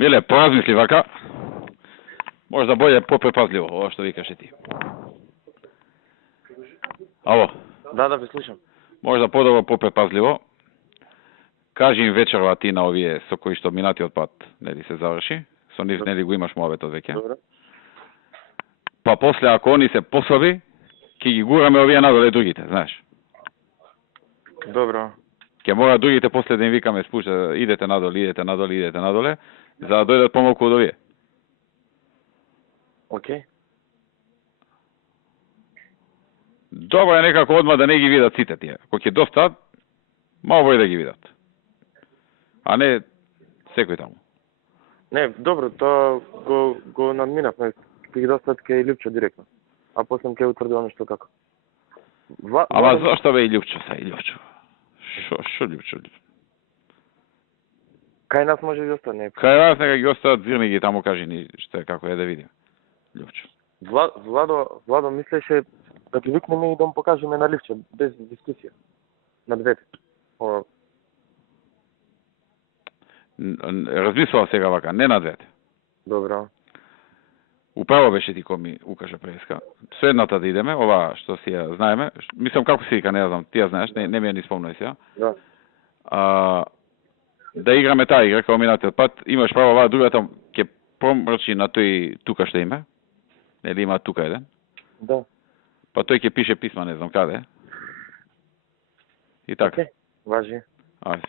Миле, поразмисли вака. Може да буде попрепазливо, ова што викаше ти. Ало. Да, ви слушам. Може да подобро попрепазливо. Кажи им вечерва ти на овие со кои што минатиот пат, нели се заврши. Со нив нели го имаш муабетот веќе. Добро. Па после ако они се пособи, ќе ги гураме овие надоле другите, знаеш. Добро. Ќе мора другите после да им викаме спушта, идете надоле, за да дојдат помалку од овие. Океј. Добро е некако одма да не ги видат сите тие. Кога ќе дофтат, мало да ги видат. А не секој таму. Не, добро, тоа го надминавме. Ќе ги достат кај Лјупчо директно. А после ќе утврди оно што како. Ама зашто бе и Лјупчо са, и Лјупчо? Шо Лјупчо? Кај нас може да остане. Кај вас нека ги остават, зирни ги таму, кажи ни што е, како е да видим. Лјупчо. Владо мислеше да ги викнеме и да му покажеме на Лјупчо, без дискусија. На двете. Размислував сега вака, не на двете. Добро. Управо беше ти кој ми укажа преска. Со едната да идеме, ова што си ја знаеме. Мислам како се вика, не знам, ти ја знаеш, не ми ја ни спомнај сега. Да. Да играме таа игра како минатиот пат, имаш право оваа другата ќе промрчи на тој тука што има. Нели има тука еден? Да. Па тој ќе пише писма, не знам каде. И така. Океј, важи. Ајде.